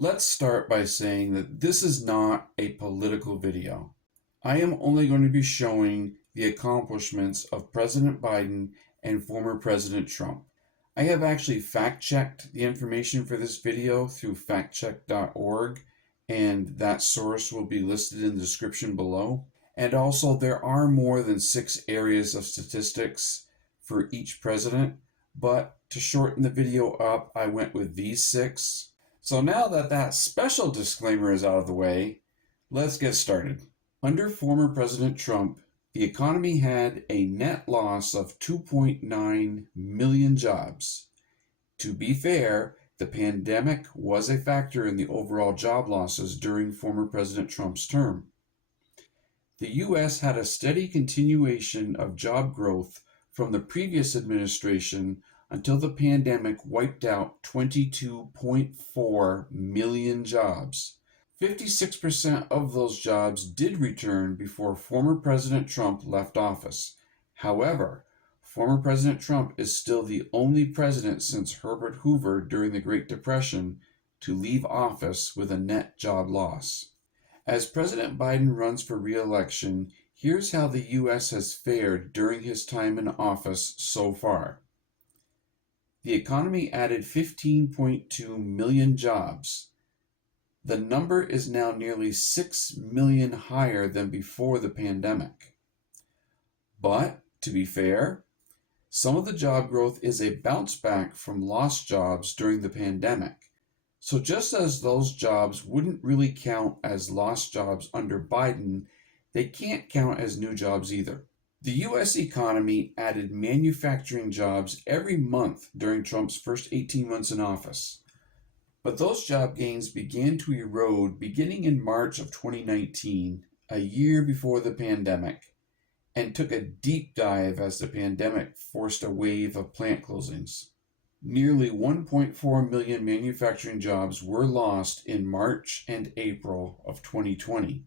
Let's start by saying that this is not a political video. I am only going to be showing the accomplishments of President Biden and former President Trump. I have actually fact-checked the information for this video through factcheck.org, and that source will be listed in the description below. And also, there are more than 6 areas of statistics for each president, but to shorten the video up, I went with these 6. So now that special disclaimer is out of the way, let's get started. Under former President Trump, the economy had a net loss of 2.9 million jobs. To be fair, the pandemic was a factor in the overall job losses during former President Trump's term. The U.S. had a steady continuation of job growth from the previous administration until the pandemic wiped out 22.4 million jobs. 56% of those jobs did return before former President Trump left office. However, former President Trump is still the only president since Herbert Hoover during the Great Depression to leave office with a net job loss. As President Biden runs for re-election, here's how the U.S. has fared during his time in office so far. The economy added 15.2 million jobs. The number is now nearly 6 million higher than before the pandemic. But, to be fair, some of the job growth is a bounce back from lost jobs during the pandemic. So just as those jobs wouldn't really count as lost jobs under Biden, they can't count as new jobs either. The U.S. economy added manufacturing jobs every month during Trump's first 18 months in office. But those job gains began to erode beginning in March of 2019, a year before the pandemic, and took a deep dive as the pandemic forced a wave of plant closings. Nearly 1.4 million manufacturing jobs were lost in March and April of 2020.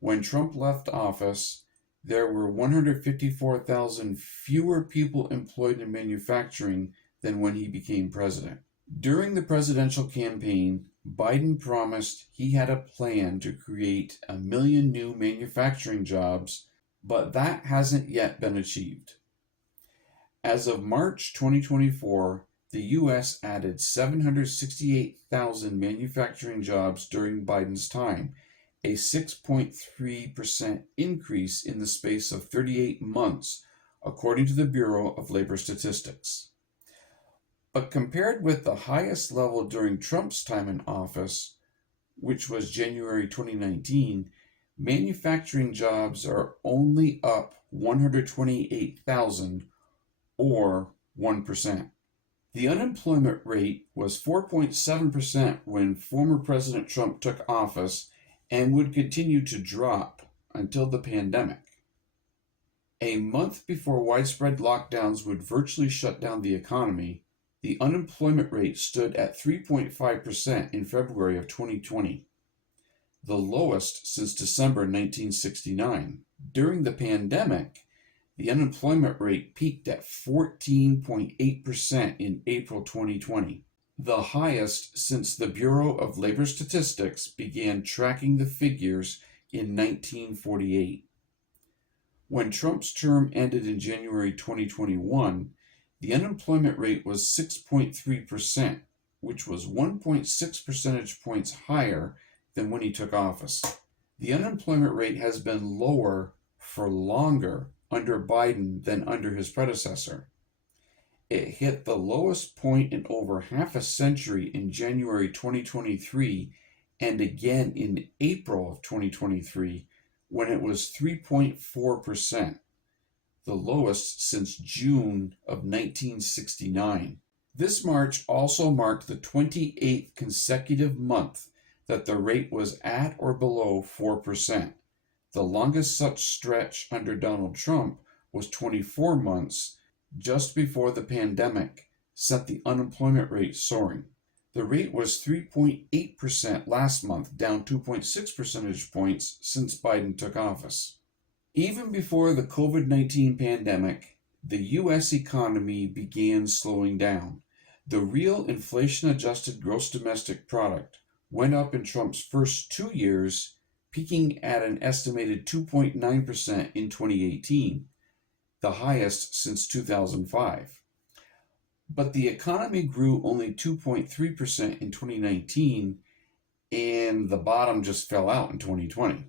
When Trump left office, there were 154,000 fewer people employed in manufacturing than when he became president. During the presidential campaign, Biden promised he had a plan to create 1 million new manufacturing jobs, but that hasn't yet been achieved. As of March 2024, the U.S. added 768,000 manufacturing jobs during Biden's time, a 6.3% increase in the space of 38 months, according to the Bureau of Labor Statistics. But compared with the highest level during Trump's time in office, which was January 2019, manufacturing jobs are only up 128,000, or 1%. The unemployment rate was 4.7% when former President Trump took office and would continue to drop until the pandemic. A month before widespread lockdowns would virtually shut down the economy, the unemployment rate stood at 3.5% in February of 2020, the lowest since December 1969. During the pandemic, the unemployment rate peaked at 14.8% in April 2020, the highest since the Bureau of Labor Statistics began tracking the figures in 1948. When Trump's term ended in January 2021, the unemployment rate was 6.3%, which was 1.6 percentage points higher than when he took office. The unemployment rate has been lower for longer under Biden than under his predecessor. It hit the lowest point in over half a century in January 2023 and again in April of 2023 when it was 3.4%, the lowest since June of 1969. This March also marked the 28th consecutive month that the rate was at or below 4%. The longest such stretch under Donald Trump was 24 months, just before the pandemic sent the unemployment rate soaring. The rate was 3.8% last month, down 2.6 percentage points since Biden took office. Even before the COVID-19 pandemic, the U.S. economy began slowing down. The real inflation-adjusted gross domestic product, went up in Trump's first 2 years, peaking at an estimated 2.9% in 2018, the highest since 2005. But the economy grew only 2.3% in 2019, and the bottom just fell out in 2020.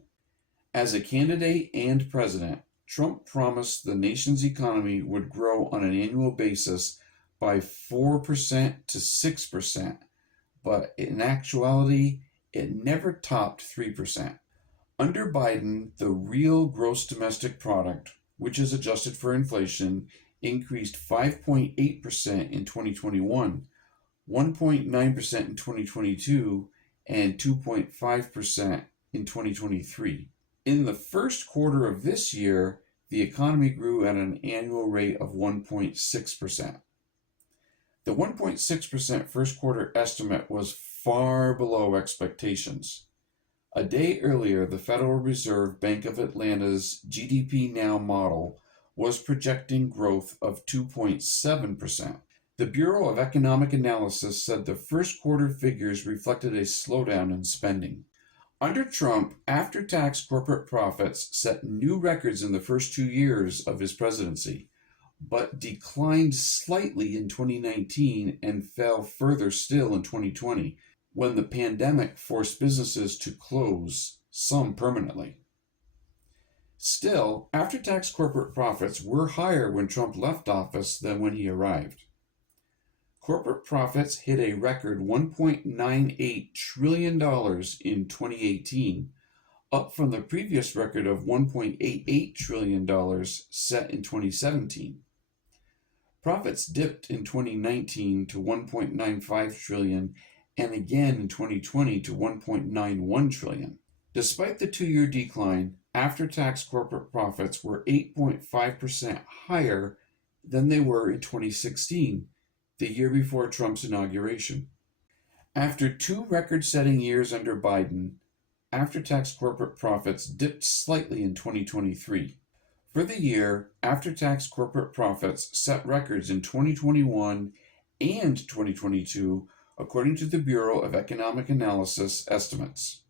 As a candidate and president, Trump promised the nation's economy would grow on an annual basis by 4% to 6%, but in actuality, it never topped 3%. Under Biden, the real gross domestic product, which is adjusted for inflation, increased 5.8% in 2021, 1.9% in 2022, and 2.5% in 2023. In the first quarter of this year, the economy grew at an annual rate of 1.6%. The 1.6% first quarter estimate was far below expectations. A day earlier, the Federal Reserve Bank of Atlanta's GDP Now model was projecting growth of 2.7%. The Bureau of Economic Analysis said the first quarter figures reflected a slowdown in spending. Under Trump, after-tax corporate profits set new records in the first 2 years of his presidency, but declined slightly in 2019 and fell further still in 2020, when the pandemic forced businesses to close, some permanently. Still, after-tax corporate profits were higher when Trump left office than when he arrived. Corporate profits hit a record $1.98 trillion in 2018, up from the previous record of $1.88 trillion set in 2017. Profits dipped in 2019 to $1.95 trillion and again in 2020 to $1.91 trillion. Despite the 2-year decline, after-tax corporate profits were 8.5% higher than they were in 2016, the year before Trump's inauguration. After 2 record-setting years under Biden, after-tax corporate profits dipped slightly in 2023. For the year, after-tax corporate profits set records in 2021 and 2022, according to the Bureau of Economic Analysis estimates.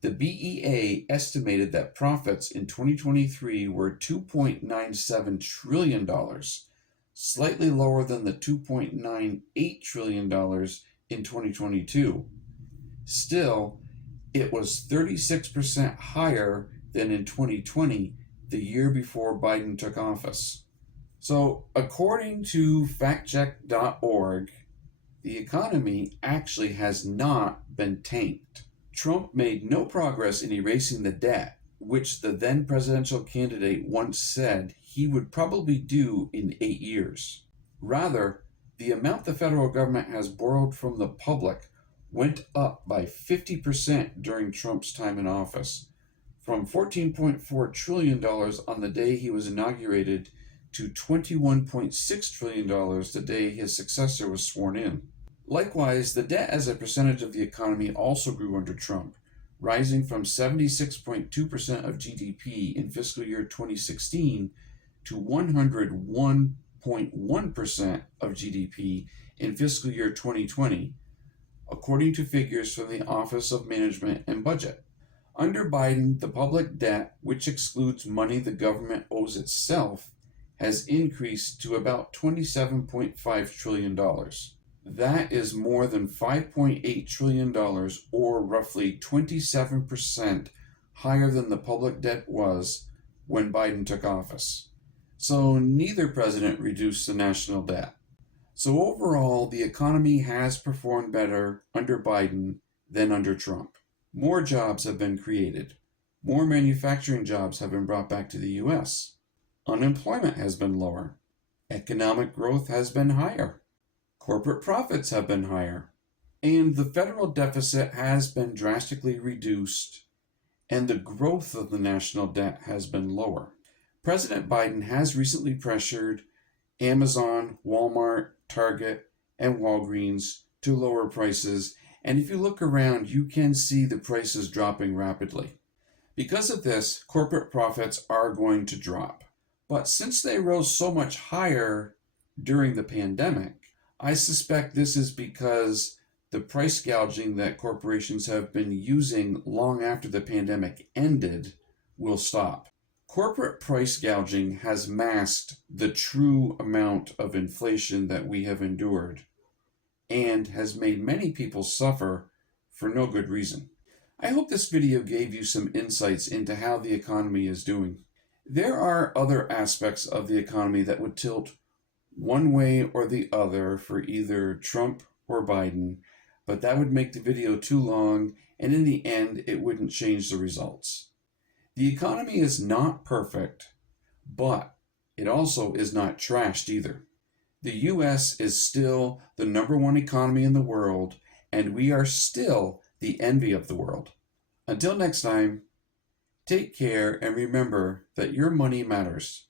The BEA estimated that profits in 2023 were $2.97 trillion, slightly lower than the $2.98 trillion in 2022. Still, it was 36% higher than in 2020, the year before Biden took office. So, according to factcheck.org, the economy actually has not been tanked. Trump made no progress in erasing the debt, which the then presidential candidate once said he would probably do in 8 years. Rather, the amount the federal government has borrowed from the public went up by 50% during Trump's time in office, from $14.4 trillion on the day he was inaugurated to $21.6 trillion the day his successor was sworn in. Likewise, the debt as a percentage of the economy also grew under Trump, rising from 76.2% of GDP in fiscal year 2016 to 101.1% of GDP in fiscal year 2020, according to figures from the Office of Management and Budget. Under Biden, the public debt, which excludes money the government owes itself, has increased to about $27.5 trillion. That is more than $5.8 trillion, or roughly 27% higher than the public debt was when Biden took office. So neither president reduced the national debt. So overall, the economy has performed better under Biden than under Trump. More jobs have been created. More manufacturing jobs have been brought back to the U.S. Unemployment has been lower. Economic growth has been higher. Corporate profits have been higher. And the federal deficit has been drastically reduced, and the growth of the national debt has been lower. President Biden has recently pressured Amazon, Walmart, Target, and Walgreens to lower prices, and if you look around, you can see the prices dropping rapidly. Because of this, corporate profits are going to drop. But since they rose so much higher during the pandemic, I suspect this is because the price gouging that corporations have been using long after the pandemic ended will stop. Corporate price gouging has masked the true amount of inflation that we have endured and has made many people suffer for no good reason. I hope this video gave you some insights into how the economy is doing. There are other aspects of the economy that would tilt one way or the other for either Trump or Biden, but that would make the video too long, and in the end, it wouldn't change the results. The economy is not perfect, but it also is not trashed either. The US is still the #1 economy in the world, and we are still the envy of the world. Until next time, take care and remember that your money matters.